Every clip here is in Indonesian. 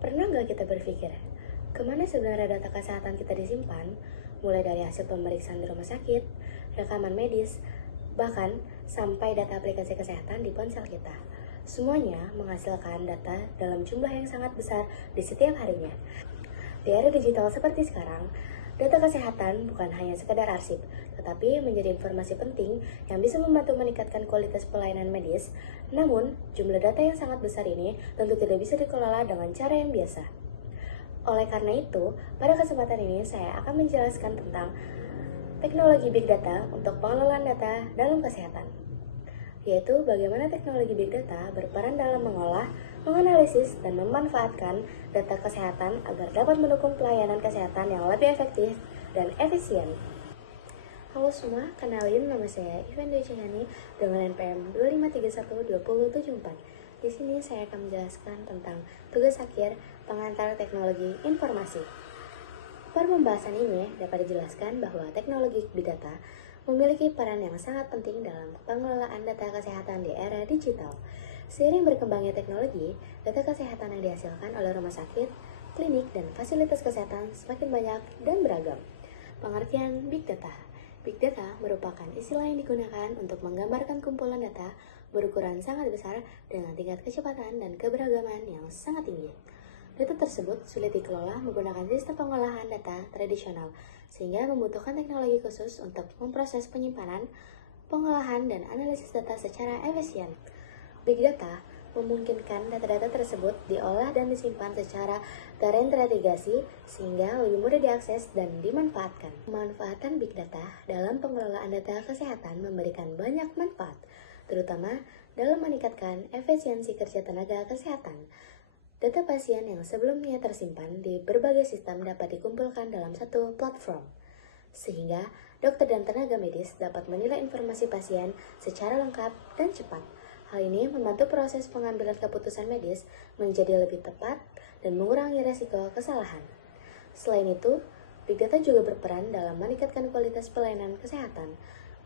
Pernah nggak kita berpikir, kemana sebenarnya data kesehatan kita disimpan? Mulai dari hasil pemeriksaan di rumah sakit, rekaman medis, bahkan sampai data aplikasi kesehatan di ponsel kita. Semuanya menghasilkan data dalam jumlah yang sangat besar di setiap harinya. Di era digital seperti sekarang, data kesehatan bukan hanya sekedar arsip, tetapi menjadi informasi penting yang bisa membantu meningkatkan kualitas pelayanan medis. Namun, jumlah data yang sangat besar ini tentu tidak bisa dikelola dengan cara yang biasa. Oleh karena itu, pada kesempatan ini saya akan menjelaskan tentang teknologi Big Data untuk pengelolaan data dalam kesehatan, yaitu bagaimana teknologi Big Data berperan dalam mengolah, menganalisis, dan memanfaatkan data kesehatan agar dapat mendukung pelayanan kesehatan yang lebih efektif dan efisien. Halo semua, kenalin nama saya Ivan Dwi Cihani dengan NPM 25312074. Di sini saya akan menjelaskan tentang tugas akhir pengantar teknologi informasi. Pada pembahasan ini dapat dijelaskan bahwa teknologi Big Data memiliki peran yang sangat penting dalam pengelolaan data kesehatan di era digital. Seiring berkembangnya teknologi, data kesehatan yang dihasilkan oleh rumah sakit, klinik, dan fasilitas kesehatan semakin banyak dan beragam. Pengertian Big Data. Big Data merupakan istilah yang digunakan untuk menggambarkan kumpulan data berukuran sangat besar dengan tingkat kecepatan dan keberagaman yang sangat tinggi. Data tersebut sulit dikelola menggunakan sistem pengolahan data tradisional, sehingga membutuhkan teknologi khusus untuk memproses penyimpanan, pengolahan, dan analisis data secara efisien. Big Data memungkinkan data-data tersebut diolah dan disimpan secara terintegrasi sehingga lebih mudah diakses dan dimanfaatkan. Pemanfaatan Big Data dalam pengelolaan data kesehatan memberikan banyak manfaat, terutama dalam meningkatkan efisiensi kerja tenaga kesehatan. Data pasien yang sebelumnya tersimpan di berbagai sistem dapat dikumpulkan dalam satu platform, sehingga dokter dan tenaga medis dapat menilai informasi pasien secara lengkap dan cepat. Hal ini membantu proses pengambilan keputusan medis menjadi lebih tepat dan mengurangi resiko kesalahan. Selain itu, Big Data juga berperan dalam meningkatkan kualitas pelayanan kesehatan.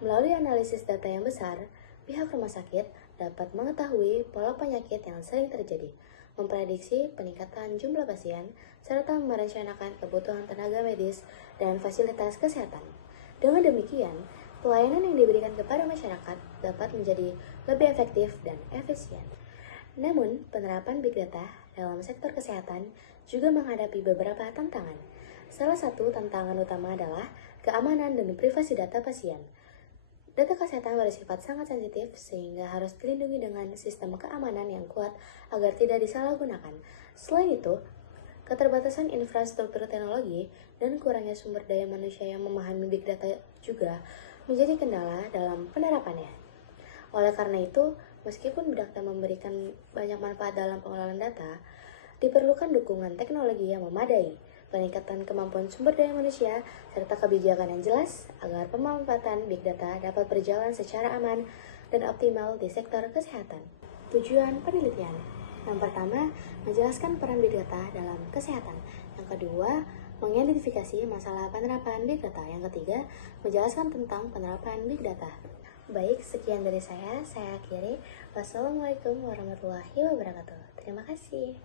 Melalui analisis data yang besar, pihak rumah sakit dapat mengetahui pola penyakit yang sering terjadi, memprediksi peningkatan jumlah pasien, serta merencanakan kebutuhan tenaga medis dan fasilitas kesehatan. Dengan demikian, pelayanan yang diberikan kepada masyarakat dapat menjadi lebih efektif dan efisien. Namun, penerapan Big Data dalam sektor kesehatan juga menghadapi beberapa tantangan. Salah satu tantangan utama adalah keamanan dan privasi data pasien. Data kesehatan bersifat sangat sensitif sehingga harus dilindungi dengan sistem keamanan yang kuat agar tidak disalahgunakan. Selain itu, keterbatasan infrastruktur teknologi dan kurangnya sumber daya manusia yang memahami Big Data juga menjadi kendala dalam penerapannya. Oleh karena itu, meskipun Big Data memberikan banyak manfaat dalam pengelolaan data, diperlukan dukungan teknologi yang memadai, peningkatan kemampuan sumber daya manusia, serta kebijakan yang jelas agar pemanfaatan Big Data dapat berjalan secara aman dan optimal di sektor kesehatan. Tujuan penelitian: yang pertama, menjelaskan peran Big Data dalam kesehatan. Yang kedua, mengidentifikasi masalah penerapan Big Data. Yang ketiga, menjelaskan tentang penerapan Big Data. Baik, sekian dari saya akhiri. Wassalamualaikum warahmatullahi wabarakatuh. Terima kasih.